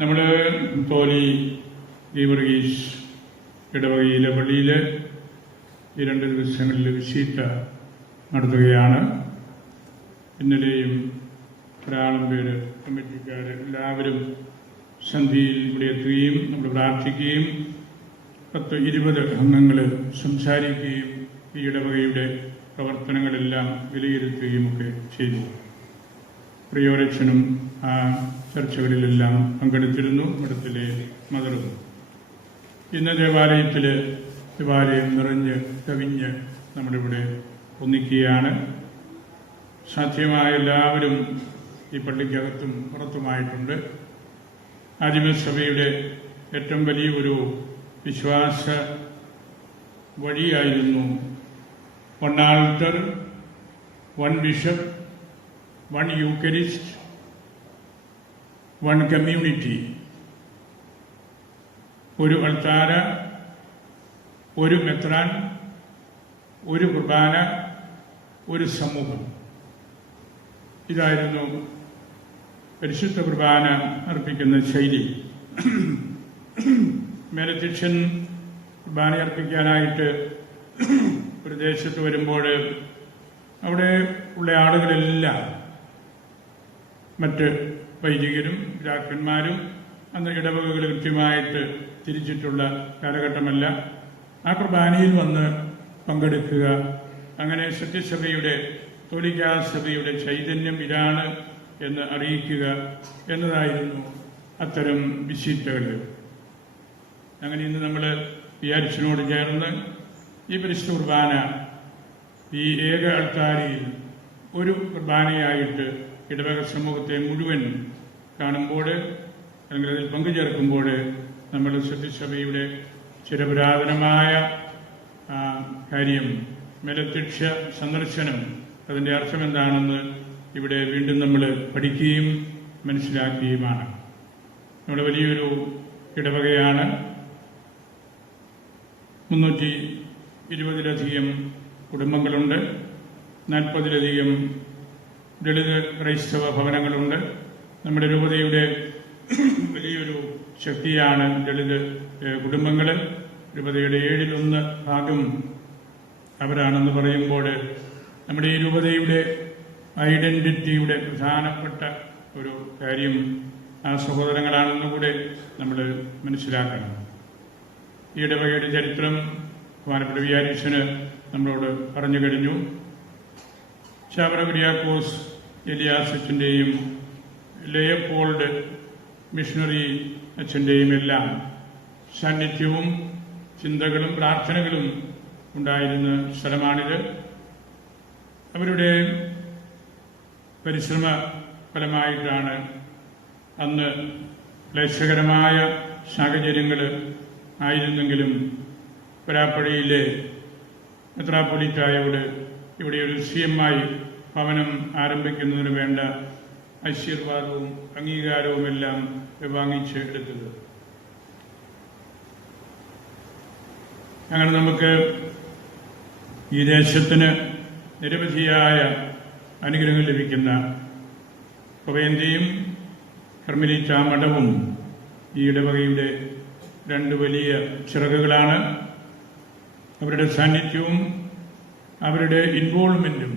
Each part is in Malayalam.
നമ്മൾ തോലി ഗീവർഗീസ് ഇടവകയിലെ പള്ളിയിൽ ഈ 2 ദിവസങ്ങളിൽ വിശീട്ട നടത്തുകയാണ്. ഇന്നലെയും ധാരാളം പേര് കമ്മിറ്റിക്കാർ എല്ലാവരും സന്ധിയിൽ ഇവിടെ എത്തുകയും നമ്മൾ പ്രാർത്ഥിക്കുകയും 10-20 അംഗങ്ങൾ സംസാരിക്കുകയും ഈ ഇടവകയുടെ പ്രവർത്തനങ്ങളെല്ലാം വിലയിരുത്തുകയും ഒക്കെ ചെയ്തു. പ്രിയോരക്ഷനും ആ ചർച്ചകളിലെല്ലാം പങ്കെടുത്തിരുന്നു. ഇവിടത്തിലെ മദറും ഇന്ന് ദേവാലയം നിറഞ്ഞ് കവിഞ്ഞ് നമ്മളിവിടെ ഒന്നിക്കുകയാണ്. സാധ്യമായ എല്ലാവരും ഈ പള്ളിക്കകത്തും പുറത്തുമായിട്ടുണ്ട്. ആദിമസഭയുടെ ഏറ്റവും വലിയ ഒരു വിശ്വാസ വഴിയായിരുന്നു 1 ആൾട്ടർ, 1 ബിഷപ്പ്, 1 യൂക്കരിസ്റ്റ്, 1 കമ്മ്യൂണിറ്റി. ഒരു അൾത്താര, ഒരു മെത്രാൻ, ഒരു കുർബാന, ഒരു സമൂഹം. ഇതായിരുന്നു പരിശുദ്ധ കുർബാന അർപ്പിക്കുന്ന ശൈലി. മേലധ്യക്ഷൻ കുർബാന അർപ്പിക്കാനായിട്ട് ഒരു ദേശത്ത് വരുമ്പോൾ അവിടെ ഉള്ള ആളുകളെല്ലാം മറ്റ് വൈദികരും പിതാക്കന്മാരും അന്ന് ഇടവകകൾ കൃത്യമായിട്ട് തിരിച്ചിട്ടുള്ള കാലഘട്ടമല്ല. ആ കുർബാനയിൽ വന്ന് പങ്കെടുക്കുക, അങ്ങനെ സത്യസഭയുടെ കത്തോലിക്കാ സഭയുടെ ചൈതന്യം ഇതാണ് എന്ന് അറിയിക്കുക എന്നതായിരുന്നു അത്തരം വിശീട്ടകൾ. അങ്ങനെ ഇന്ന് നമ്മൾ വിചാരിച്ചതിനോട് ചേർന്ന് ഈ പരിശുദ്ധ കുർബാന ഈ ഏക അൾത്താരയിൽ ഒരു കുർബാനയായിട്ട് ഇടവക സമൂഹത്തെ മുഴുവൻ കാണുമ്പോൾ അല്ലെങ്കിൽ അതിൽ പങ്കുചേർക്കുമ്പോൾ നമ്മൾ സത്യസഭയുടെ ചിരപുരാതനമായ കാര്യം മേലധ്യക്ഷ സന്ദർശനം, അതിൻ്റെ അർത്ഥം എന്താണെന്ന് ഇവിടെ വീണ്ടും നമ്മൾ പഠിക്കുകയും മനസ്സിലാക്കുകയുമാണ്. നമ്മുടെ വലിയൊരു ഇടവകയാണ്. 320-ലധികം കുടുംബങ്ങളുണ്ട്. 40-ലധികം ദളിത് ക്രൈസ്തവ ഭവനങ്ങളുണ്ട്. നമ്മുടെ രൂപതയുടെ വലിയൊരു ശക്തിയാണ് ദളിത് കുടുംബങ്ങൾ. രൂപതയുടെ 1/7 ഭാഗം അവരാണെന്ന് പറയുമ്പോൾ നമ്മുടെ ഈ രൂപതയുടെ ഐഡന്റിറ്റിയുടെ പ്രധാനപ്പെട്ട ഒരു കാര്യം ആ സഹോദരങ്ങളാണെന്നുകൂടെ നമ്മൾ മനസ്സിലാക്കണം. ഈ ഇടവകയുടെ ചരിത്രം ബഹുമാനപ്പെട്ട വികാരിയച്ഛന് നമ്മളോട് പറഞ്ഞു കഴിഞ്ഞു. ചാവറ കുര്യാക്കോസ് എലിയാസ് അച്ഛൻ്റെയും ലെയപ്പോൾഡ് മിഷണറി അച്ഛൻ്റെയും എല്ലാം സാന്നിധ്യവും ചിന്തകളും പ്രാർത്ഥനകളും ഉണ്ടായിരുന്ന സ്ഥലമാണിത്. അവരുടെ പരിശ്രമ ഫലമായിട്ടാണ് അന്ന് ക്ലേശകരമായ സാഹചര്യങ്ങൾ ആയിരുന്നെങ്കിലും വരാപ്പുഴയിലെ മെത്രാപ്പൊലീത്തായോട് ഇവിടെ ഒരു CMI ഭവനം ആരംഭിക്കുന്നതിന് വേണ്ട ആശീർവാദവും അംഗീകാരവുമെല്ലാം വാങ്ങിച്ച് എടുത്തത്. അങ്ങനെ നമുക്ക് ഈ ദേശത്തിന് നിരവധിയായ അനുഗ്രഹങ്ങൾ ലഭിക്കുന്ന പവേന്തിയും കർമ്മലീത്ത മഠവും ഈ ഇടവകയുടെ 2 വലിയ ചിറകുകളാണ്. അവരുടെ സാന്നിധ്യവും അവരുടെ ഇൻവോൾവ്മെന്റും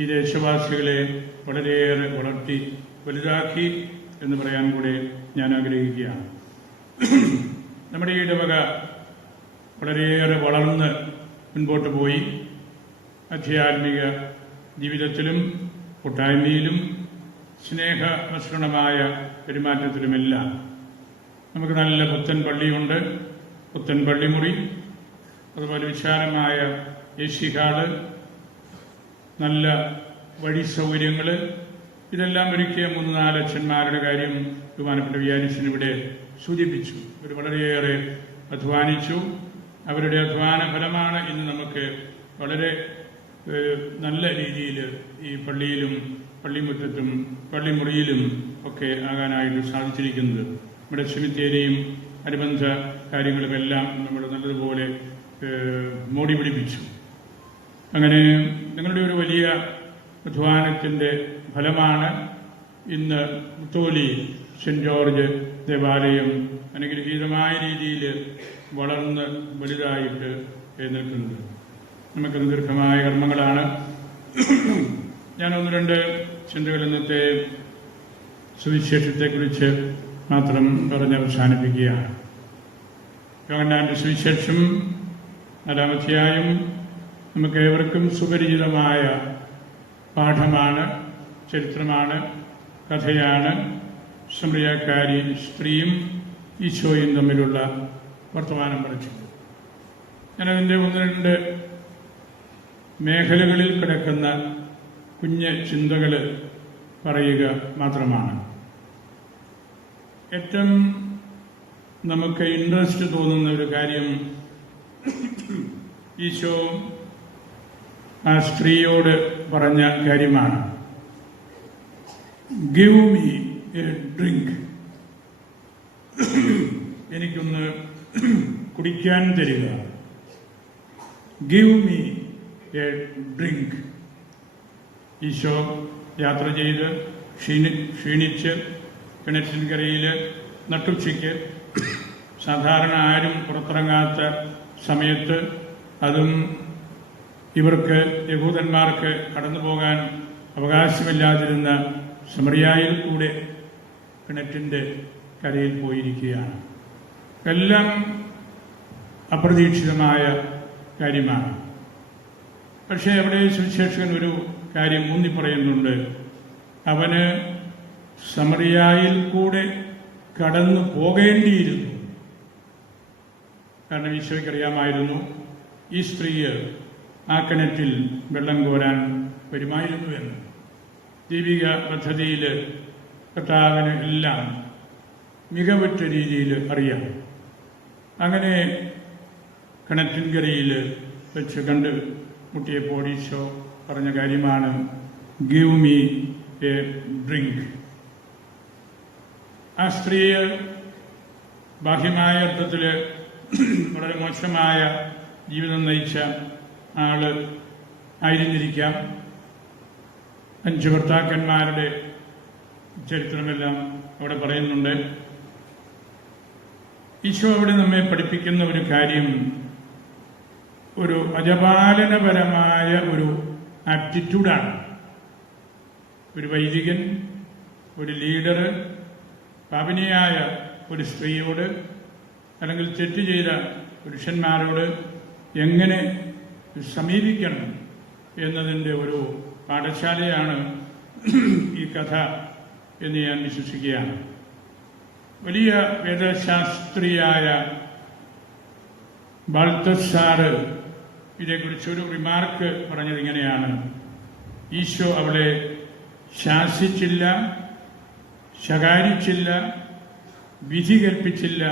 ഈ ദേശവാസികളെ വളരെയേറെ വളർത്തി വലുതാക്കി എന്ന് പറയാൻ കൂടെ ഞാൻ ആഗ്രഹിക്കുകയാണ്. നമ്മുടെ ഈ ഇടവക വളരെയേറെ വളർന്ന് മുൻപോട്ട് പോയി. ആധ്യാത്മിക ജീവിതത്തിലും കൂട്ടായ്മയിലും സ്നേഹമിശ്രണമായ പെരുമാറ്റത്തിലുമെല്ലാം നമുക്ക് നല്ല പുത്തൻ പള്ളിയുണ്ട്, പുത്തൻ പള്ളിമുറി, അതുപോലെ വിശാലമായ AC ഹാള്, നല്ല വഴി സൗകര്യങ്ങൾ, ഇതെല്ലാം ഒരുക്കിയ 3-4 അച്ഛന്മാരുടെ കാര്യം ബഹുമാനപ്പെട്ട വികാരിയച്ഛൻ ഇവിടെ സൂചിപ്പിച്ചു. അവർ വളരെയേറെ അധ്വാനിച്ചു. അവരുടെ അധ്വാന ഫലമാണ് ഇന്ന് നമുക്ക് വളരെ നല്ല രീതിയിൽ ഈ പള്ളിയിലും പള്ളിമുറ്റത്തും പള്ളിമുറിയിലും ഒക്കെ ആകാനായിട്ട് സാധിച്ചിരിക്കുന്നത്. നമ്മുടെ സെമിത്തേരിയും അനുബന്ധ കാര്യങ്ങളുമെല്ലാം നമ്മൾ നല്ലതുപോലെ മോടി പിടിപ്പിച്ചു. അങ്ങനെ നിങ്ങളുടെ ഒരു വലിയ അധ്വാനത്തിൻ്റെ ഫലമാണ് ഇന്ന് മുത്തോലി സെൻറ് ജോർജ് ദേവാലയം അനുഗ്രഹീതമായ രീതിയിൽ വളർന്ന് വലുതായിട്ട് എഴുന്നേൽക്കുന്നത്. നമുക്ക് ദീർഘമായ കർമ്മങ്ങളാണ്. ഞാൻ ഒന്ന് രണ്ട് ചിന്തകൾ ഇന്നത്തെ സുവിശേഷത്തെക്കുറിച്ച് മാത്രം പറഞ്ഞ് അവസാനിപ്പിക്കുകയാണ്. യോഹന്നാന്റെ സുവിശേഷം 4-ാം അധ്യായം നമുക്ക് ഏവർക്കും സുപരിചിതമായ പാഠമാണ്, ചരിത്രമാണ്, കഥയാണ്. സമറിയാക്കാരി സ്ത്രീയും ഈശോയും തമ്മിലുള്ള വർത്തമാനം പറഞ്ഞു. ഞാനതിൻ്റെ ഒന്ന് രണ്ട് മേഖലകളിൽ കിടക്കുന്ന കുഞ്ഞ് ചിന്തകൾ പറയുക മാത്രമാണ്. ഏറ്റവും നമുക്ക് ഇൻട്രസ്റ്റ് തോന്നുന്ന ഒരു കാര്യം ഈശോ ആ സ്ത്രീയോട് പറഞ്ഞ കാര്യമാണ്. ഗിവ് മീ എ ഡ്രിങ്ക്, എനിക്കൊന്ന് കുടിക്കാൻ തരിക. Give me a drink. Isho യാത്ര ചെയ്ത് ക്ഷീണിച്ച് കിണറ്റിൻകരയിൽ നട്ടുച്ചയ്ക്ക് സാധാരണ ആരും പുറത്തിറങ്ങാത്ത സമയത്ത്, അതും ഇവർക്ക് യഹൂദന്മാർക്ക് കടന്നു പോകാൻ അവകാശമില്ലാതിരുന്ന സമറിയായിൽ കൂടെ കിണറ്റിൻ്റെ കരയിൽ പോയിരിക്കുകയാണ്. എല്ലാം അപ്രതീക്ഷിതമായ കാര്യമാണ്. പക്ഷേ അവിടെ സുവിശേഷകൻ ഒരു കാര്യം ഊന്നി പറയുന്നുണ്ട്. അവന് സമറിയായിൽ കൂടെ കടന്നു പോകേണ്ടിയിരുന്നു. കാരണം ഈശോയ്ക്കറിയാമായിരുന്നു ഈ സ്ത്രീ ആ കിണറ്റിൽ വെള്ളം കോരാൻ വരുമായിരുന്നു എന്ന്. ദൈവിക പദ്ധതിയിൽ കർത്താവിന് എല്ലാം മികവുറ്റ രീതിയിൽ അറിയാം. അങ്ങനെ കിണറ്റിൻകരയിൽ വെച്ച് കണ്ട് മുട്ടിയപ്പോൾ ഈശോ പറഞ്ഞ കാര്യമാണ് ഗിവ് മീ എ ഡ്രിങ്ക്. ആ സ്ത്രീയെ ബാഹ്യമായ അർത്ഥത്തിൽ വളരെ മോശമായ ജീവിതം നയിച്ച ആള് ആയിരുന്നിരിക്കാം. 5 ഭർത്താക്കന്മാരുടെ ചരിത്രമെല്ലാം അവിടെ പറയുന്നുണ്ട്. ഈശോ അവിടെ നമ്മെ പഠിപ്പിക്കുന്ന ഒരു കാര്യം, ഒരു അജപാലനപരമായ ഒരു ആറ്റിറ്റ്യൂഡാണ്. ഒരു വൈദികൻ, ഒരു ലീഡർ പാപിനിയായ ഒരു സ്ത്രീയോട് അല്ലെങ്കിൽ തെറ്റ് ചെയ്ത പുരുഷന്മാരോട് എങ്ങനെ സമീപിക്കണം എന്നതിൻ്റെ ഒരു പാഠശാലയാണ് ഈ കഥ എന്ന് ഞാൻ വിശ്വസിക്കുകയാണ്. വലിയ വേദശാസ്ത്രിയായ ബാൽത്തസാറ് ഇതേക്കുറിച്ചൊരു റിമാർക്ക് പറഞ്ഞത് ഇങ്ങനെയാണ്: ഈശോ അവളെ ശാസിച്ചില്ല, ശകാരിച്ചില്ല, വിധി കൽപ്പിച്ചില്ല,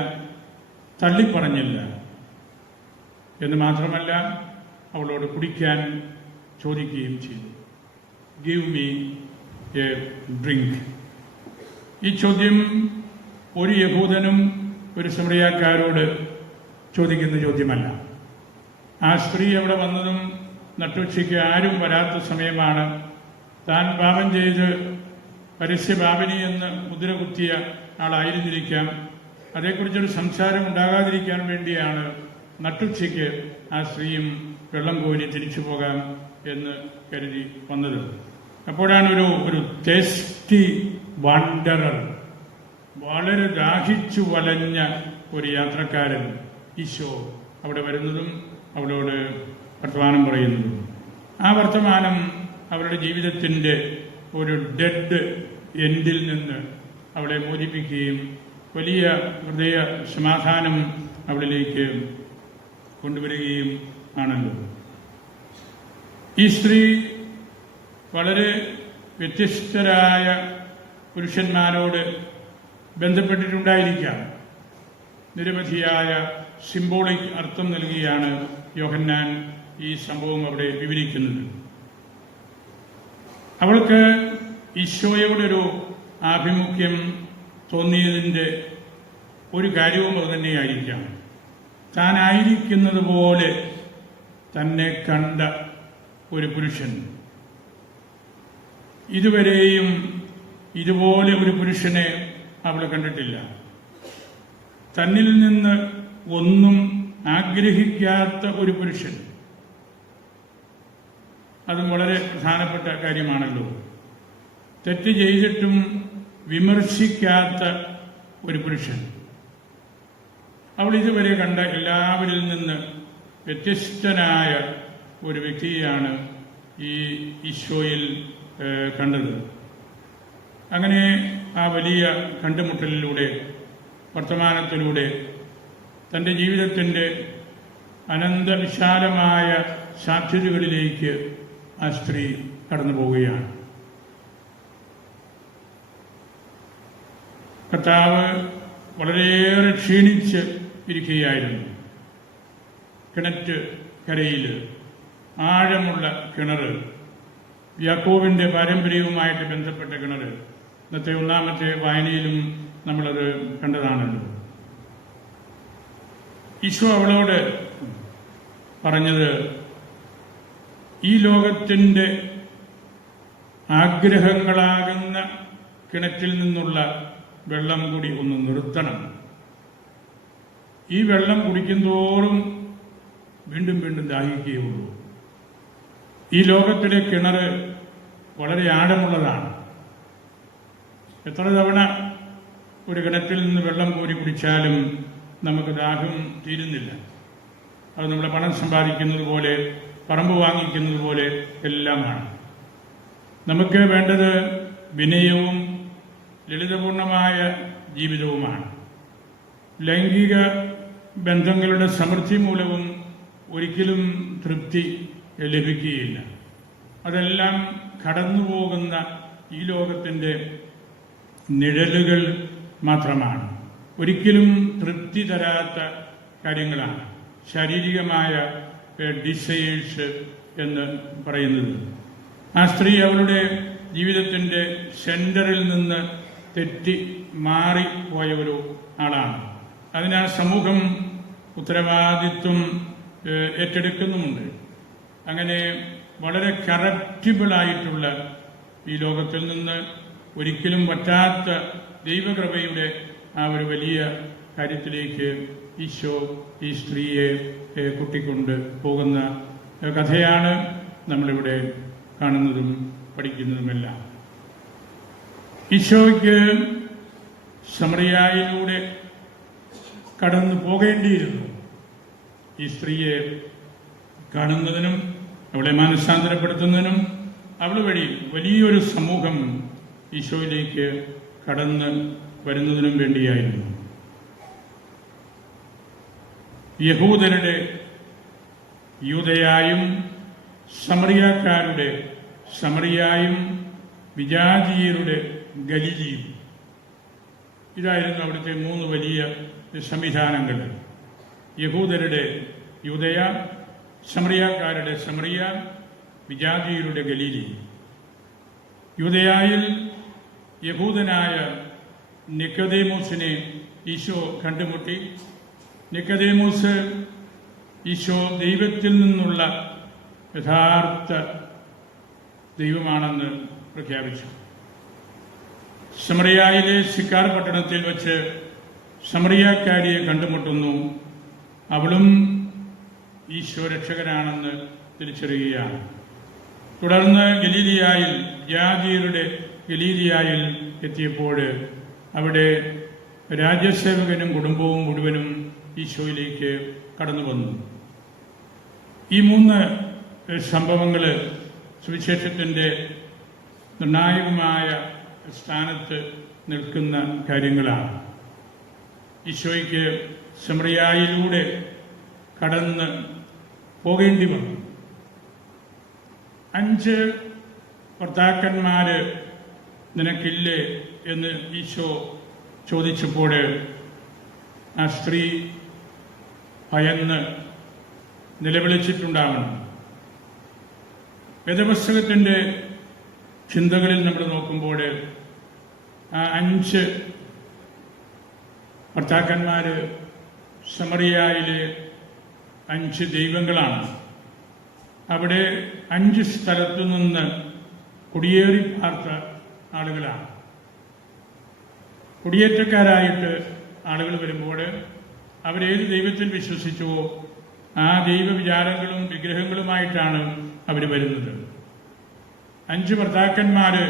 തള്ളിപ്പറഞ്ഞില്ല എന്ന് മാത്രമല്ല, അവളോട് കുടിക്കാൻ ചോദിക്കുകയും ചെയ്തു. Give me a drink. ഈ ചോദ്യം ഒരു യഹൂദനും ഒരു സമറിയാക്കാരോട് ചോദിക്കുന്ന ചോദ്യമല്ല. ആ സ്ത്രീ അവിടെ വന്നതും നട്ടുച്ചയ്ക്ക് ആരും വരാത്ത സമയമാണ്. താൻ പാപം ചെയ്ത് പരസ്യപാപിനി എന്ന് മുദ്ര കുത്തിയ ആളായിരുന്നിരിക്കാം. അതേക്കുറിച്ചൊരു സംസാരം ഉണ്ടാകാതിരിക്കാൻ വേണ്ടിയാണ് നട്ടുച്ചയ്ക്ക് ആ സ്ത്രീയും വെള്ളം കോരി തിരിച്ചു പോകാം എന്ന് കരുതി വന്നത്. അപ്പോഴാണ് ഒരു ടേസ്റ്റി വാണ്ടറർ, വളരെ ദാഹിച്ചു വലഞ്ഞ ഒരു യാത്രക്കാരൻ ഈശോ അവിടെ വരുന്നതും അവളോട് വർത്തമാനം പറയുന്നതും. ആ വർത്തമാനം അവരുടെ ജീവിതത്തിൻ്റെ ഒരു ഡെഡ് എൻഡിൽ നിന്ന് അവളെ മോചിപ്പിക്കുകയും വലിയ ഹൃദയ സമാധാനം അവളിലേക്ക് കൊണ്ടുവരികയും ആണല്ലോ. ഈ സ്ത്രീ വളരെ വ്യത്യസ്തരായ പുരുഷന്മാരോട് ബന്ധപ്പെട്ടിട്ടുണ്ടായിരിക്കാം. നിരവധിയായ സിംബോളിക് അർത്ഥം നൽകിയാണ് യോഹന്നാൻ ഈ സംഭവം അവിടെ വിവരിക്കുന്നത്. അവൾക്ക് ഈശോയോടൊരു ആഭിമുഖ്യം തോന്നിയതിൻ്റെ ഒരു കാര്യവും അത് തന്നെയായിരിക്കാം. താനായിരിക്കുന്നത് പോലെ തന്നെ കണ്ട ഒരു പുരുഷൻ, ഇതുവരെയും ഇതുപോലെ ഒരു പുരുഷനെ അവൾ കണ്ടിട്ടില്ല. തന്നിൽ നിന്ന് ഒന്നും ആഗ്രഹിക്കാത്ത ഒരു പുരുഷൻ, അതും വളരെ പ്രധാനപ്പെട്ട കാര്യമാണല്ലോ. തെറ്റ് ചെയ്തിട്ടും വിമർശിക്കാത്ത ഒരു പുരുഷൻ. അവൾ ഇതുവരെ കണ്ട എല്ലാവരിൽ നിന്ന് വ്യത്യസ്തനായ ഒരു വ്യക്തിയെയാണ് ഈ ഈശോയിൽ കണ്ടത്. അങ്ങനെ ആ വലിയ കണ്ടുമുട്ടലിലൂടെ, വർത്തമാനത്തിലൂടെ തൻ്റെ ജീവിതത്തിൻ്റെ അനന്തവിശാലമായ സാധ്യതകളിലേക്ക് ആ സ്ത്രീ കടന്നു പോവുകയാണ്. കർത്താവ് വളരെയേറെ ക്ഷീണിച്ച് ഇരിക്കുകയായിരുന്നു. കിണറ്റ് കരയിൽ ആഴമുള്ള കിണർ, യാക്കോബിന്റെ പാരമ്പര്യവുമായിട്ട് ബന്ധപ്പെട്ട കിണർ. ഇന്നത്തെ ഒന്നാമത്തെ വായനയിലും നമ്മളത് കണ്ടതാണല്ലോ. ഈശോ അവളോട് പറഞ്ഞത്, ഈ ലോകത്തിൻ്റെ ആഗ്രഹങ്ങളാകുന്ന കിണറ്റിൽ നിന്നുള്ള വെള്ളം കൂടി ഒന്ന് നിർത്തണം. ഈ വെള്ളം കുടിക്കുന്തോറും വീണ്ടും വീണ്ടും ദാഹിക്കുകയുള്ളൂ. ഈ ലോകത്തിലെ കിണർ വളരെ ആഴമുള്ളതാണ്. എത്ര തവണ ഒരു കിണറ്റിൽ നിന്ന് വെള്ളം കോരി കുടിച്ചാലും നമുക്ക് ദാഹം തീരുന്നില്ല. അത് നമ്മളെ പണം സമ്പാദിക്കുന്നത് പോലെ, പറമ്പ് വാങ്ങിക്കുന്നത് പോലെ എല്ലാമാണ്. നമുക്ക് വേണ്ടത് വിനയവും ലളിതപൂർണമായ ജീവിതവുമാണ്. ലൈംഗിക ബന്ധങ്ങളുടെ സമൃദ്ധി മൂലവും ഒരിക്കലും തൃപ്തി ലഭിക്കുകയില്ല. അതെല്ലാം കടന്നുപോകുന്ന ഈ ലോകത്തിൻ്റെ നിഴലുകൾ മാത്രമാണ്. ഒരിക്കലും തൃപ്തി തരാത്ത കാര്യങ്ങളാണ് ശാരീരികമായ ഡിസയേഴ്സ് എന്ന് പറയുന്നത്. ആ സ്ത്രീ അവളുടെ ജീവിതത്തിൻ്റെ സെന്ററിൽ നിന്ന് തെറ്റി മാറിപ്പോയ ഒരു ആളാണ്. അതിനാൽ സമൂഹം ഉത്തരവാദിത്വം ഏറ്റെടുക്കുന്നുമുണ്ട്. അങ്ങനെ വളരെ കറപ്റ്റിബിളായിട്ടുള്ള ഈ ലോകത്തിൽ നിന്ന് ഒരിക്കലും പറ്റാത്ത ദൈവകൃപയുടെ ആ ഒരു വലിയ കാര്യത്തിലേക്ക് ഈശോ ഈ സ്ത്രീയെ കൂട്ടിക്കൊണ്ട് പോകുന്ന കഥയാണ് നമ്മളിവിടെ കാണുന്നതും പഠിക്കുന്നതുമെല്ലാം. ഈശോയ്ക്ക് സമറിയായിലൂടെ കടന്നു പോകേണ്ടിയിരുന്നു. ഈ സ്ത്രീയെ കാണുന്നതിനും അവളെ മാനസാന്തരപ്പെടുത്തുന്നതിനും അവൾ വഴി വലിയൊരു സമൂഹം ഈശോയിലേക്ക് കടന്ന് വരുന്നതിനും വേണ്ടിയായിരുന്നു. യഹൂദരുടെ യൂദയായും സമറിയാക്കാരുടെ സമറിയായും വിജാതീയരുടെ ഗലീലിയും, ഇതായിരുന്നു അവിടുത്തെ മൂന്ന് വലിയ സംവിധാനങ്ങൾ. യഹൂദരുടെ യൂദയ, സമറിയാക്കാരുടെ സമറിയ, വിജാതീയരുടെ ഗലീലി. യൂദയായിൽ യഹൂദനായ നിക്കോദേമോസിനെ ഈശോ കണ്ടുമുട്ടി. നിക്കോദേമോസ് ഈശോ ദൈവത്തിൽ നിന്നുള്ള യഥാർത്ഥ ദൈവമാണെന്ന് പ്രഖ്യാപിച്ചു. സമറിയായിലെ സിക്കാർ പട്ടണത്തിൽ വച്ച് സമറിയാക്കാരിയെ കണ്ടുമുട്ടുന്നു. അവളും ഈശോ രക്ഷകനാണെന്ന് തിരിച്ചറിയുകയാണ്. തുടർന്ന് ഗലീലിയായിൽ, ജാതിയരുടെ ഗലീലിയായിൽ എത്തിയപ്പോൾ അവിടെ രാജ്യസേവകനും കുടുംബവും മുഴുവനും ഈശോയിലേക്ക് കടന്നു വന്നു. ഈ മൂന്ന് സംഭവങ്ങൾ സുവിശേഷത്തിൻ്റെ നിർണായകമായ സ്ഥാനത്ത് നിൽക്കുന്ന കാര്യങ്ങളാണ്. ഈശോയ്ക്ക് സമറിയായിലൂടെ കടന്ന് പോകേണ്ടി വന്നു. 5 ഭർത്താക്കന്മാര് നിനക്കില്ലേ എന്ന് ഈശോ ചോദിച്ചപ്പോൾ ആ സ്ത്രീ ഭയന്ന് നിലവിളിച്ചിട്ടുണ്ടാവണം. വേദപുസ്തകത്തിൻ്റെ ചിന്തകളിൽ നമ്മൾ നോക്കുമ്പോൾ ആ 5 ഭർത്താക്കന്മാര് സമറിയായിലെ 5 ദൈവങ്ങളാണ്. അവിടെ 5 സ്ഥലത്തു നിന്ന് കുടിയേറി പാർത്ത ആളുകളാണ്. കുടിയേറ്റക്കാരായിട്ട് ആളുകൾ വരുമ്പോൾ അവരേത് ദൈവത്തിൽ വിശ്വസിച്ചുവോ ആ ദൈവവിചാരങ്ങളും വിഗ്രഹങ്ങളുമായിട്ടാണ് അവർ വരുന്നത്. 5 ഭർത്താക്കന്മാര്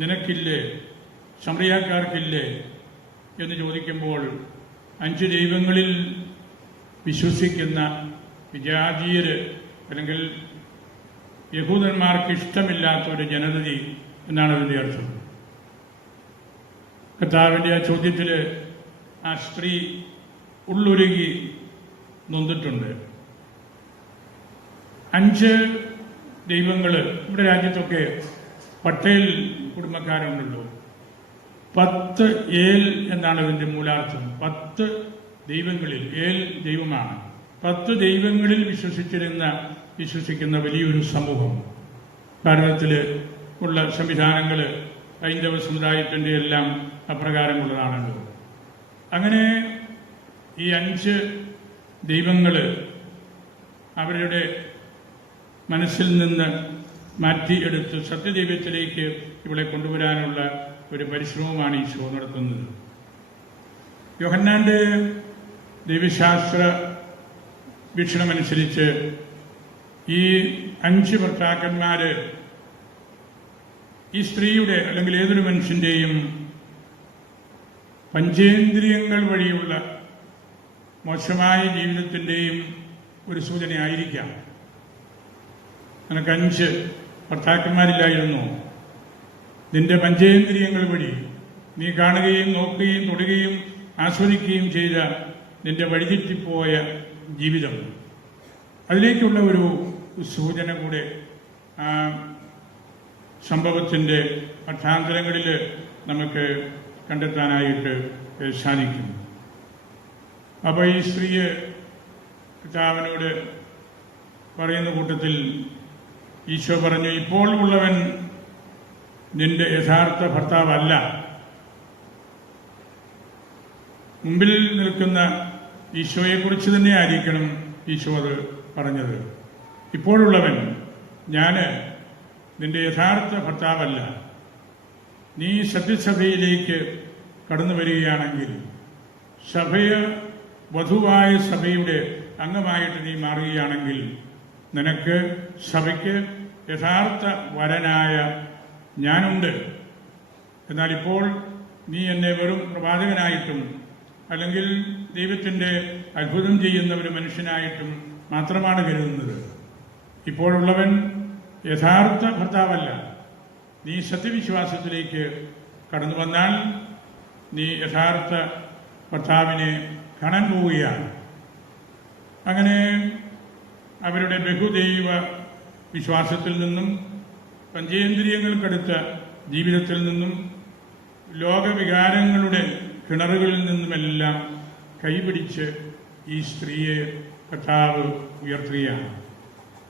നിനക്കില്ലേ, ശമറിയാക്കാർക്കില്ലേ എന്ന് ചോദിക്കുമ്പോൾ 5 ദൈവങ്ങളിൽ വിശ്വസിക്കുന്ന വിജാതീയര് അല്ലെങ്കിൽ യഹൂദന്മാർക്ക് ഇഷ്ടമില്ലാത്ത ഒരു ജനതതി എന്നാണ് അതിൻ്റെ അർത്ഥം. കർത്താവിൻ്റെ ആ ചോദ്യത്തിൽ ആ സ്ത്രീ ഉള്ളുരുകി നൊന്നിട്ടുണ്ട്. 5 ദൈവങ്ങൾ നമ്മുടെ രാജ്യത്തൊക്കെ പട്ടേൽ കുടുംബക്കാരുണ്ടല്ലോ. 10 ഏൽ എന്നാണ് ഇതിൻ്റെ മൂലാർത്ഥം. 10 ദൈവങ്ങളിൽ, ഏൽ ദൈവമാണ്. 10 ദൈവങ്ങളിൽ വിശ്വസിക്കുന്ന വലിയൊരു സമൂഹം. ഭാരതത്തിൽ ഉള്ള സംവിധാനങ്ങൾ ഹൈന്ദവ സമുദായത്തിൻ്റെ എല്ലാം അപ്രകാരമുള്ളതാണല്ലോ. അങ്ങനെ ഈ 5 ദൈവങ്ങൾ അവരുടെ മനസ്സിൽ നിന്ന് മാറ്റിയെടുത്ത് സത്യദൈവത്തിലേക്ക് ഇവിടെ കൊണ്ടുവരാനുള്ള ഒരു പരിശ്രമമാണ് ഈശോ നടത്തുന്നത്. യോഹന്നാന്റെ ദൈവശാസ്ത്ര വീക്ഷണമനുസരിച്ച് ഈ 5 ഭർത്താക്കന്മാര് ഈ സ്ത്രീയുടെ അല്ലെങ്കിൽ ഏതൊരു മനുഷ്യന്റെയും പഞ്ചേന്ദ്രിയങ്ങൾ വഴിയുള്ള മോശമായ ജീവിതത്തിൻ്റെയും ഒരു സൂചനയായിരിക്കാം. നിനക്ക് 5 ഭർത്താക്കന്മാരില്ലായിരുന്നു. നിന്റെ പഞ്ചേന്ദ്രിയങ്ങൾ വഴി നീ കാണുകയും നോക്കുകയും തൊടുകയും ആസ്വദിക്കുകയും ചെയ്ത നിന്റെ വഴിതെറ്റിപ്പോയ ജീവിതം, അതിലേക്കുള്ള ഒരു സൂചന കൂടെ ആ സംഭവത്തിൻ്റെ അർത്ഥാന്തരങ്ങളിൽ നമുക്ക് കണ്ടെത്താനായിട്ട് സാധിക്കും. അപ്പോൾ ഈ സ്ത്രീയെ കർത്താവിനോട് പറയുന്ന കൂട്ടത്തിൽ ഈശോ പറഞ്ഞു, ഇപ്പോൾ ഉള്ളവൻ നിന്റെ യഥാർത്ഥ ഭർത്താവല്ല. മുമ്പിൽ നിൽക്കുന്ന ഈശോയെക്കുറിച്ച് തന്നെ ആയിരിക്കണം ഈശോ അത് പറഞ്ഞത്. ഇപ്പോഴുള്ളവൻ ഞാൻ നിന്റെ യഥാർത്ഥ ഭർത്താവല്ല. നീ സത്യസഭയിലേക്ക് കടന്നു വരികയാണെങ്കിൽ, വധുവായ സഭയുടെ അംഗമായിട്ട് നീ മാറുകയാണെങ്കിൽ, നിനക്ക് സഭയ്ക്ക് യഥാർത്ഥ വരനായ ഞാനുണ്ട്. എന്നാൽ ഇപ്പോൾ നീ എന്നെ വെറും പ്രവാചകനായിട്ടും അല്ലെങ്കിൽ ദൈവത്തിൻ്റെ അത്ഭുതം ചെയ്യുന്ന ഒരു മനുഷ്യനായിട്ടും മാത്രമാണ് കരുതുന്നത്. ഇപ്പോഴുള്ളവൻ യഥാർത്ഥ ഭർത്താവല്ല. നീ സത്യവിശ്വാസത്തിലേക്ക് കടന്നു വന്നാൽ നീ യഥാർത്ഥ ഭർത്താവിനെ കാണാൻ പോവുകയാണ്. അങ്ങനെ അവരുടെ ബഹുദൈവ വിശ്വാസത്തിൽ നിന്നും പഞ്ചേന്ദ്രിയങ്ങൾക്കടുത്ത ജീവിതത്തിൽ നിന്നും ലോകവികാരങ്ങളുടെ കിണറുകളിൽ നിന്നുമെല്ലാം കൈപിടിച്ച് ഈ സ്ത്രീയെ കർത്താവ് ഉയർത്തുകയാണ്.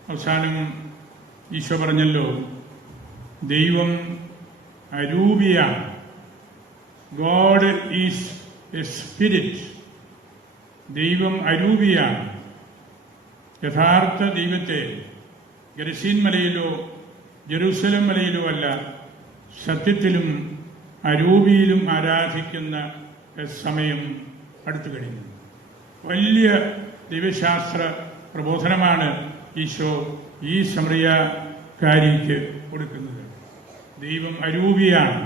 അവസാനം ഈശോ പറഞ്ഞല്ലോ, ദൈവം അരൂപിയാണ്. God is a spirit. ദൈവം അരൂപിയാണ്. യഥാർത്ഥ ദൈവത്തെ ഗെരസീൻ മലയിലോ ജെറൂസലം മലയിലോ അല്ല, സത്യത്തിലും അരൂപിയിലും ആരാധിക്കുന്ന സമയം അടുത്തു കഴിഞ്ഞു. വലിയ ദൈവശാസ്ത്ര പ്രബോധനമാണ് ഈശോ ഈ സമറിയക്കാരിക്ക് കൊടുക്കുന്നത്. ദൈവം അരൂപിയാണ്.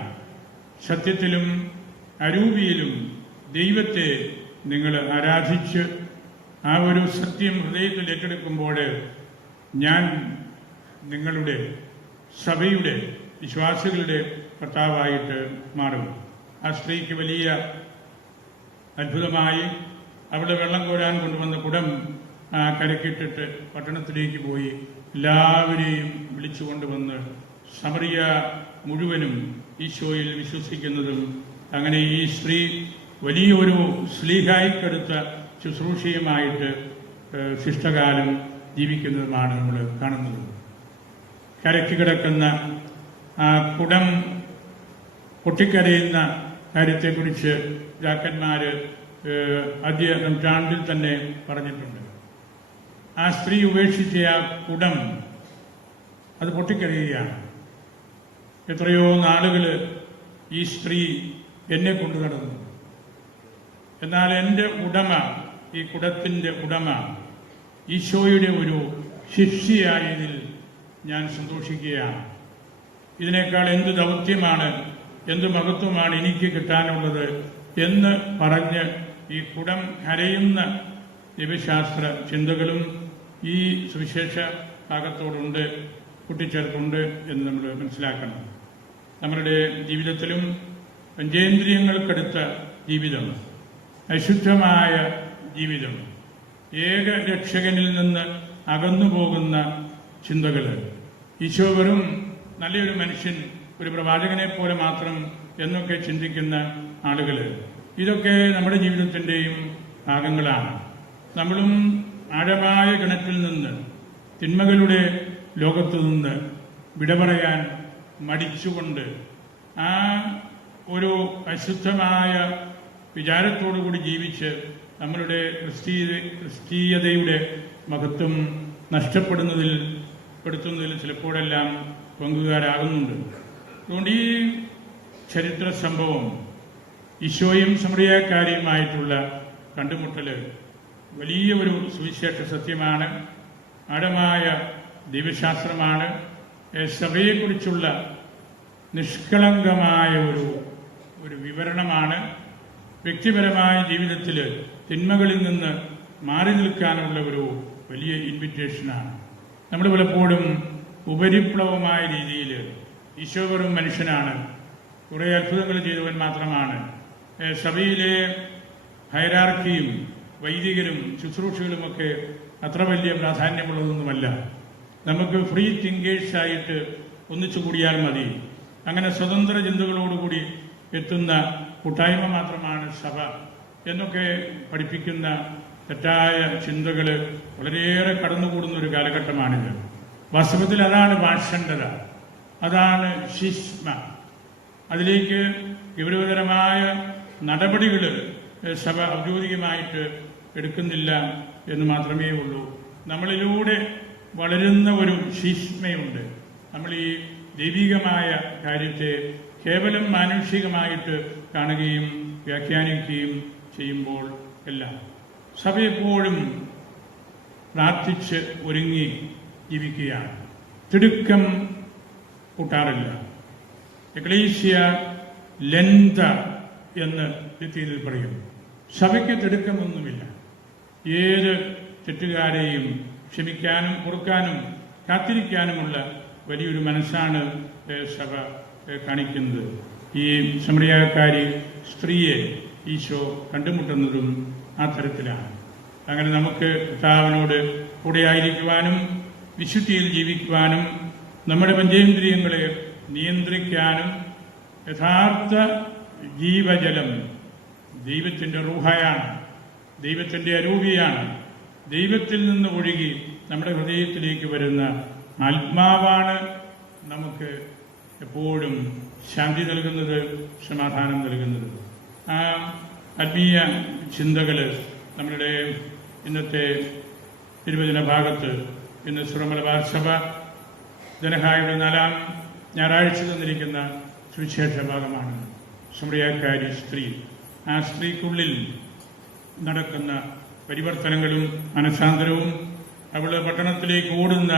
സത്യത്തിലും അരൂപിയിലും ദൈവത്തെ നിങ്ങൾ ആരാധിച്ച് ആ ഒരു സത്യം ഹൃദയത്തിൽ ഏറ്റെടുക്കുമ്പോൾ ഞാൻ നിങ്ങളുടെ സഭയുടെ വിശ്വാസികളുടെ കർത്താവായിട്ട് മാറും. ആ സ്ത്രീക്ക് വലിയ അത്ഭുതമായി അവിടെ വെള്ളം കോരാൻ കൊണ്ടുവന്ന കുടം കരക്കിട്ടിട്ട് പട്ടണത്തിലേക്ക് പോയി എല്ലാവരെയും വിളിച്ചുകൊണ്ടുവന്ന് സമറിയ മുഴുവനും ഈശോയിൽ വിശ്വസിക്കുന്നതും, അങ്ങനെ ഈ സ്ത്രീ വലിയൊരു സ്ലീഹായിക്കടുത്ത ശുശ്രൂഷയുമായിട്ട് ശിഷ്ടകാലം ജീവിക്കുന്നതുമാണ് നമ്മൾ കാണുന്നത്. കരയ്ക്ക് കിടക്കുന്ന ആ കുടം പൊട്ടിക്കരയുന്ന കാര്യത്തെക്കുറിച്ച് പിതാക്കന്മാർ ആദ്യ നൂറ്റാണ്ടിൽ തന്നെ പറഞ്ഞിട്ടുണ്ട്. ആ സ്ത്രീ ഉപേക്ഷിച്ച ആ കുടം അത് പൊട്ടിക്കരയുകയാണ്. എത്രയോ നാളുകൾ ഈ സ്ത്രീ എന്നെ കൊണ്ടു നടന്നു. എന്നാൽ എൻ്റെ ഉടമ, ഈ കുടത്തിൻ്റെ ഉടമ ഈശോയുടെ ഒരു ശിഷ്യയായതിൽ ഞാൻ സന്തോഷിക്കുകയാണ്. ഇതിനേക്കാൾ എന്ത് ദൗത്യമാണ്, എന്ത് മഹത്വമാണ് എനിക്ക് കിട്ടാനുള്ളത് എന്ന് പറഞ്ഞ് ഈ കുടം കരയുന്ന ദൈവശാസ്ത്ര ചിന്തകളും ഈ സുവിശേഷ ഭാഗത്തോടുണ്ട്, കൂട്ടിച്ചേർത്തുണ്ട് എന്ന് നമ്മൾ മനസ്സിലാക്കണം. നമ്മളുടെ ജീവിതത്തിലും പഞ്ചേന്ദ്രിയങ്ങൾക്കടുത്ത ജീവിതം, അശുദ്ധമായ ജീവിതം, ഏക രക്ഷകനിൽ നിന്ന് അകന്നു പോകുന്ന ചിന്തകൾ, ഈശോ വെറും നല്ലൊരു മനുഷ്യൻ, ഒരു പ്രവാചകനെ പോലെ മാത്രം എന്നൊക്കെ ചിന്തിക്കുന്ന ആളുകൾ, ഇതൊക്കെ നമ്മുടെ ജീവിതത്തിൻ്റെയും ഭാഗങ്ങളാണ്. നമ്മളും ആഴമായ ഗണത്തിൽ നിന്ന്, തിന്മകളുടെ ലോകത്തു നിന്ന് വിട പറയാൻ മടിച്ചുകൊണ്ട് ആ ഒരു അശുദ്ധമായ വിചാരത്തോടുകൂടി ജീവിച്ച് നമ്മളുടെ ക്രിസ്തീയതയുടെ മഹത്വം പെടുത്തുന്നതിൽ ചിലപ്പോഴെല്ലാം പങ്കുകാരാകുന്നുണ്ട്. അതുകൊണ്ട് ഈ ചരിത്ര സംഭവം, ഈശോയും സമറിയാക്കാരിയുമായിട്ടുള്ള കണ്ടുമുട്ടൽ വലിയ ഒരു സുവിശേഷ സത്യമാണ്, ആഴമായ ദൈവശാസ്ത്രമാണ്, സഭയെക്കുറിച്ചുള്ള നിഷ്കളങ്കമായ ഒരു വിവരണമാണ്, വ്യക്തിപരമായ ജീവിതത്തിൽ തിന്മകളിൽ നിന്ന് മാറി നിൽക്കാനുള്ള ഒരു വലിയ ഇൻവിറ്റേഷനാണ്. നമ്മൾ പലപ്പോഴും ഉപരിപ്ലവമായ രീതിയിൽ ഈശോ വെറും മനുഷ്യനാണ്, കുറേ അത്ഭുതങ്ങൾ ചെയ്തവൻ മാത്രമാണ്, സഭയിലെ ഹൈറാർക്കിയും വൈദികരും ശുശ്രൂഷകളുമൊക്കെ അത്ര വലിയ പ്രാധാന്യമുള്ളതൊന്നുമല്ല, നമുക്ക് ഫ്രീ തിങ്കേഴ്സായിട്ട് ഒന്നിച്ചു കൂടിയാൽ മതി, അങ്ങനെ സ്വതന്ത്ര ചിന്തകളോടുകൂടി എത്തുന്ന കൂട്ടായ്മ മാത്രമാണ് സഭ എന്നൊക്കെ പഠിപ്പിക്കുന്ന തെറ്റായ ചിന്തകൾ വളരെയേറെ കടന്നുകൂടുന്ന ഒരു കാലഘട്ടമാണിത്. വാസ്തവത്തിൽ അതാണ് ഭാഷണ്ഡത, അതാണ് ശിസ്മ. അതിലേക്ക് ഗൗരവതരമായ നടപടികൾ സഭ ഔദ്യോഗികമായിട്ട് എടുക്കുന്നില്ല എന്ന് മാത്രമേ ഉള്ളൂ. നമ്മളിലൂടെ വളരുന്ന ഒരു ശിസ്മയുണ്ട്. നമ്മൾ ഈ ദൈവികമായ കാര്യത്തെ കേവലം മാനുഷികമായിട്ട് കാണുകയും വ്യാഖ്യാനിക്കുകയും ചെയ്യുമ്പോൾ എല്ലാം സഭ എപ്പോഴും പ്രാർത്ഥിച്ച് ഒരുങ്ങി ജീവിക്കുകയാണ്. തിടുക്കം കൂട്ടാറില്ല. എക്ലേഷ്യ ലന്ത എന്ന് രീതിയിൽ പറയും. സഭയ്ക്ക് തിടുക്കമൊന്നുമില്ല. ഏത് തെറ്റുകാരെയും ക്ഷമിക്കാനും പൊറുക്കാനും കാത്തിരിക്കാനുമുള്ള വലിയൊരു മനസ്സാണ് സഭ കാണിക്കുന്നത്. ഈ സമറിയാക്കാരി സ്ത്രീയെ ഈശോ കണ്ടുമുട്ടുന്നതും ആ തരത്തിലാണ്. അങ്ങനെ നമുക്ക് കർത്താവിനോട് കൂടെയായിരിക്കുവാനും വിശുദ്ധിയിൽ ജീവിക്കുവാനും നമ്മുടെ പഞ്ചേന്ദ്രിയങ്ങളെ നിയന്ത്രിക്കാനും യഥാർത്ഥ ജീവജലം ദൈവത്തിൻ്റെ റൂഹായാണ്, ദൈവത്തിൻ്റെ അരൂപിയാണ്, ദൈവത്തിൽ നിന്ന് ഒഴുകി നമ്മുടെ ഹൃദയത്തിലേക്ക് വരുന്ന ആത്മാവാണ് നമുക്ക് എപ്പോഴും ശാന്തി നൽകുന്നത്, സമാധാനം നൽകുന്നത്. ആ ആത്മീയ ചിന്തകൾ നമ്മളുടെ ഇന്നത്തെ തിരുവചന ഭാഗത്ത് ഇന്ന് സുറമലബാർ സഭ ജനഹായുടെ 4-ാം ഞായറാഴ്ച തന്നിരിക്കുന്ന സുവിശേഷ ഭാഗമാണ്. സമറിയാക്കാരി സ്ത്രീ, ആ സ്ത്രീക്കുള്ളിൽ നടക്കുന്ന പരിവർത്തനങ്ങളും മനസാന്തരവും, അവൾ പട്ടണത്തിലേക്ക് ഓടുന്ന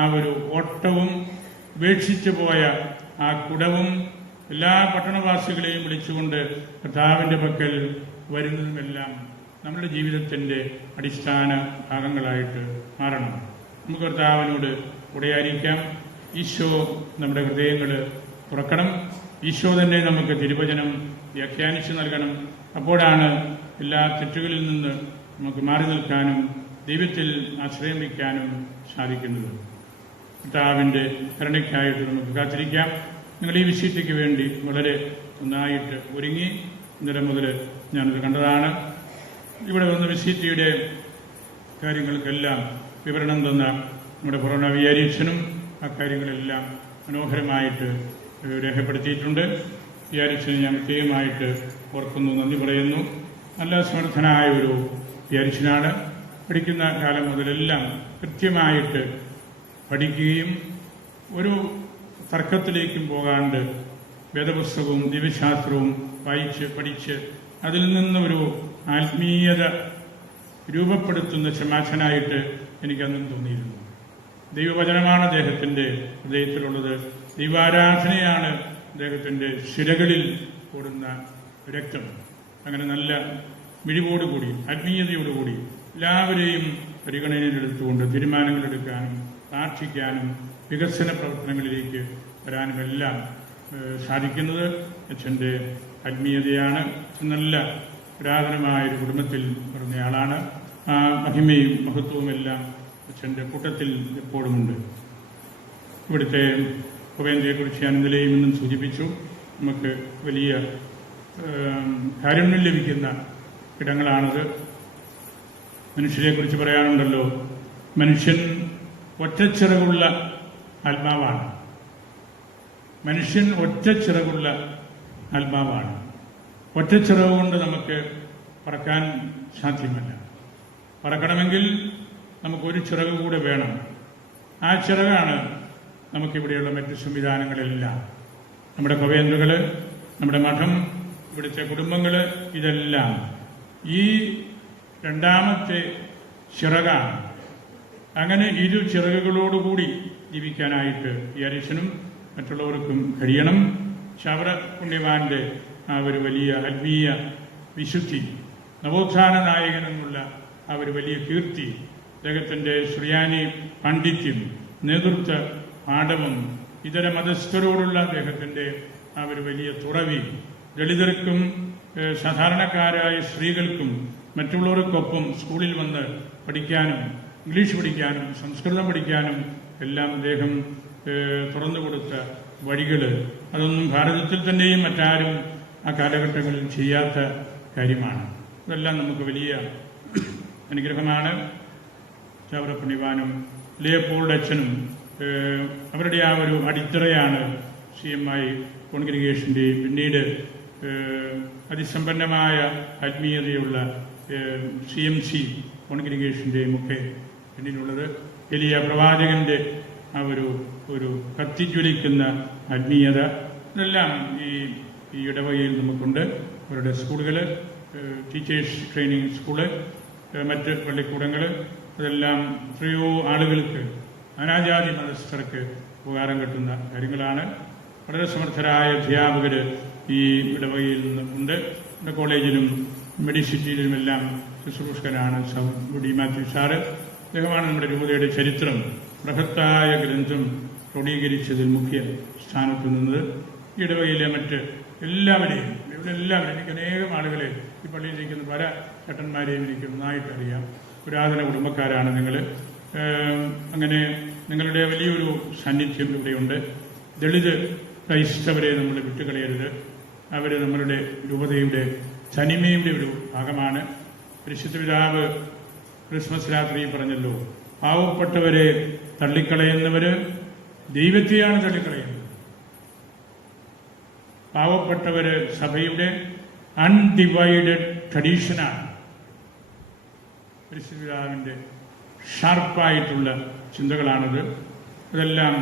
ആ ഒരു ഓട്ടവും, ഉപേക്ഷിച്ചു പോയ ആ കുടവും, എല്ലാ പട്ടണവാസികളെയും വിളിച്ചുകൊണ്ട് കർത്താവിൻ്റെ പക്കൽ വരുന്നതുമെല്ലാം നമ്മുടെ ജീവിതത്തിൻ്റെ അടിസ്ഥാന ഭാഗങ്ങളായിട്ട് മാറണം. നമുക്ക് കർത്താവിനോട് കൂടെയായിരിക്കാം. ഈശോ നമ്മുടെ ഹൃദയങ്ങൾ തുറക്കണം. ഈശോ തന്നെ നമുക്ക് തിരുവചനം വ്യാഖ്യാനിച്ചു നൽകണം. അപ്പോഴാണ് എല്ലാ തെറ്റുകളിൽ നിന്ന് നമുക്ക് മാറി നിൽക്കാനും ദൈവത്തിൽ ആശ്രയം വയ്ക്കാനും സാധിക്കുന്നത്. കർത്താവിൻ്റെ കരുണയ്ക്കായിട്ട് നമുക്ക് കാത്തിരിക്കാം. നിങ്ങൾ ഈ വിശുദ്ധിക്ക് വേണ്ടി വളരെ നന്നായിട്ട് ഒരുങ്ങി. ഇന്നലെ മുതൽ ഞാനത് കണ്ടതാണ്. ഇവിടെ വന്ന വിശുദ്ധിയുടെ കാര്യങ്ങൾക്കെല്ലാം വിവരണം തന്ന നമ്മുടെ കൊറോണ വിയാരീച്ഛനും ആ കാര്യങ്ങളെല്ലാം മനോഹരമായിട്ട് രേഖപ്പെടുത്തിയിട്ടുണ്ട്. വിയാരീച്ഛന് ഞാൻ പ്രത്യേകമായിട്ട് ഓർക്കുന്നു, നന്ദി പറയുന്നു. നല്ല സമർത്ഥനായ ഒരു വിയാരീച്ഛനാണ്. പഠിക്കുന്ന കാലം മുതലെല്ലാം കൃത്യമായിട്ട് പഠിക്കുകയും ഒരു തർക്കത്തിലേക്കും പോകാണ്ട് വേദപുസ്തകവും ദിവ്യശാസ്ത്രവും വായിച്ച് പഠിച്ച് അതിൽ നിന്നൊരു ആത്മീയത രൂപപ്പെടുത്തുന്ന ശമാശനായിട്ട് എനിക്കന്നും തോന്നിയിരുന്നു. ദൈവവചനമാണ് അദ്ദേഹത്തിന്റെ ഹൃദയത്തിലുള്ളത്. ദൈവാരാധനയാണ് അദ്ദേഹത്തിന്റെ ശിരകളിൽ ഓടുന്ന രക്തം. അങ്ങനെ നല്ല മിഴിവോടുകൂടി ആത്മീയതയോടുകൂടി എല്ലാവരെയും പരിഗണനയിലെടുത്തുകൊണ്ട് തീരുമാനങ്ങളെടുക്കാനും പ്രാർത്ഥിക്കാനും വികസന പ്രവർത്തനങ്ങളിലേക്ക് വരാനുമെല്ലാം സാധിക്കുന്നത് അച്ഛൻ്റെ ആത്മീയതയാണ്. നല്ല പുരാതനമായ ഒരു കുടുംബത്തിൽ പറഞ്ഞയാളാണ്. ആ മഹിമയും മഹത്വവുമെല്ലാം അച്ഛൻ്റെ കൂട്ടത്തിൽ എപ്പോഴുമുണ്ട്. ഇവിടുത്തെ ഉപേന്ദ്രയെക്കുറിച്ച് ഞാൻ ഇന്നലെയും ഇന്നും സൂചിപ്പിച്ചു. നമുക്ക് വലിയ കാരുണ്യം ലഭിക്കുന്ന ഇടങ്ങളാണത്. മനുഷ്യരെക്കുറിച്ച് പറയാനുണ്ടല്ലോ, മനുഷ്യൻ ഒറ്റച്ചിറകുള്ള ആത്മാവാണ്. മനുഷ്യൻ ഒറ്റച്ചിറകുള്ള ആത്മാവാണ്. ഒറ്റച്ചിറക് കൊണ്ട് നമുക്ക് പറക്കാൻ സാധ്യമല്ല. പറക്കണമെങ്കിൽ നമുക്കൊരു ചിറക് കൂടെ വേണം. ആ ചിറകാണ് നമുക്കിവിടെയുള്ള മറ്റ് സംവിധാനങ്ങളെല്ലാം. നമ്മുടെ കവേന്ദ്രകൾ, നമ്മുടെ മഠം, ഇവിടുത്തെ കുടുംബങ്ങൾ, ഇതെല്ലാം ഈ രണ്ടാമത്തെ ചിറകാണ്. അങ്ങനെ ഇരു ചിറകുകളോടുകൂടി ജീവിക്കാനായിട്ട് ഈ അരിശനും മറ്റുള്ളവർക്കും കഴിയണം. ശബര പുണ്യവാന്റെ ആ ഒരു വലിയ ആത്മീയ വിശുദ്ധി, നവോത്ഥാന നായകനെന്നുള്ള ആ ഒരു വലിയ കീർത്തി, അദ്ദേഹത്തിന്റെ ശ്രീയാനി പാണ്ഡിത്യം, നേതൃത്വ പാഠവും, ഇതര മതസ്ഥരോടുള്ള അദ്ദേഹത്തിന്റെ ആ ഒരു വലിയ തുറവി, ദളിതർക്കും സാധാരണക്കാരായ സ്ത്രീകൾക്കും മറ്റുള്ളവർക്കൊപ്പം സ്കൂളിൽ വന്ന് പഠിക്കാനും ഇംഗ്ലീഷ് പഠിക്കാനും സംസ്കൃതം പഠിക്കാനും എല്ലാം അദ്ദേഹം തുറന്നുകൊടുത്ത വഴികൾ, അതൊന്നും ഭാരതത്തിൽ തന്നെയും മറ്റാരും ആ കാലഘട്ടങ്ങളിൽ ചെയ്യാത്ത കാര്യമാണ്. ഇതെല്ലാം നമുക്ക് വലിയ അനുഗ്രഹമാണ്. ചാവറ പുണ്യവാനും ലിയോപോൾഡ് അച്ഛനും അവരുടെ ആ ഒരു അടിത്തറയാണ് CMI കോൺഗ്രിഗേഷന്റെയും പിന്നീട് അതിസമ്പന്നമായ ആത്മീയതയുള്ള CMC കോൺഗ്രിഗേഷന്റെയും ഒക്കെ പിന്നിലുള്ളത്. എലിയ പ്രവാചകന്റെ ആ ഒരു കത്തിജ്വലിക്കുന്ന ആത്മീയത, ഇതെല്ലാം ഈ ഇടവകയിൽ നമുക്കുണ്ട്. അവരുടെ സ്കൂളുകൾ, ടീച്ചേഴ്സ് ട്രെയിനിങ് സ്കൂള്, മറ്റ് പള്ളിക്കൂടങ്ങൾ, അതെല്ലാം എത്രയോ ആളുകൾക്ക്, നാനാജാതി മതസ്ഥർക്ക് ഉപകാരം കിട്ടുന്ന കാര്യങ്ങളാണ്. വളരെ സമർത്ഥരായ അധ്യാപകർ ഈ ഇടവകയിൽ നിന്നുണ്ട്. നമ്മുടെ കോളേജിലും മെഡിസിറ്റിയിലുമെല്ലാം ശുശ്രൂഷകനാണ് ഡി മാത്യു സാറ്. അദ്ദേഹമാണ് നമ്മുടെ രൂപതയുടെ ചരിത്രം ബൃഹത്തായ ഗ്രന്ഥം ക്രോഡീകരിച്ചതിൽ മുഖ്യ സ്ഥാനത്ത് നിന്നത്. ഈ ഇടവകയിലെ മറ്റ് എല്ലാവരെയും, ഇവിടെ എല്ലാവരും, എനിക്ക് അനേകം ആളുകളെ ഈ പള്ളിയിലിരിക്കുന്ന പല ചേട്ടന്മാരെയും എനിക്ക് നന്നായിട്ട് അറിയാം. പുരാതന കുടുംബക്കാരാണ് നിങ്ങൾ. അങ്ങനെ നിങ്ങളുടെ വലിയൊരു സാന്നിധ്യം ഇവിടെയുണ്ട്. ദളിത് ക്രൈസ്തവരെ നമ്മൾ വിട്ടുകളയരുത്. അവർ നമ്മളുടെ രൂപതയുടെ തനിമയുടെ ഒരു ഭാഗമാണ്. പരിശുദ്ധ പിതാവ് ക്രിസ്മസ് രാത്രി പറഞ്ഞല്ലോ, പാവപ്പെട്ടവരെ തള്ളിക്കളയുന്നവര് ദൈവത്തെയാണ് തള്ളിക്കളയുന്നത്. പാവപ്പെട്ടവര് സഭയുടെ അൺഡിവൈഡഡ് ട്രഡീഷനാണ്. പരിശുദ്ധ പിതാവിന്റെ ഷാർപ്പായിട്ടുള്ള ചിന്തകളാണത്. ഇതെല്ലാം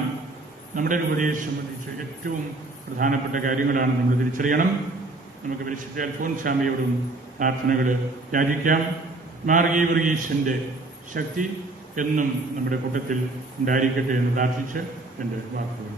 നമ്മുടെ രൂപതയെ സംബന്ധിച്ച് ഏറ്റവും പ്രധാനപ്പെട്ട കാര്യങ്ങളാണ്. നമ്മൾ തിരിച്ചറിയണം. നമുക്ക് പരിശുദ്ധ അൽഫോൻസാമയോടും പ്രാർത്ഥനകൾ യാചിക്കാം. മാർ ഗീവർഗീസിന്റെ ശക്തി എന്നും നമ്മുടെ കൂട്ടത്തിൽ ഉണ്ടായിരിക്കട്ടെ എന്ന് പ്രാർത്ഥിച്ച് എൻ്റെ വാക്കുകൾ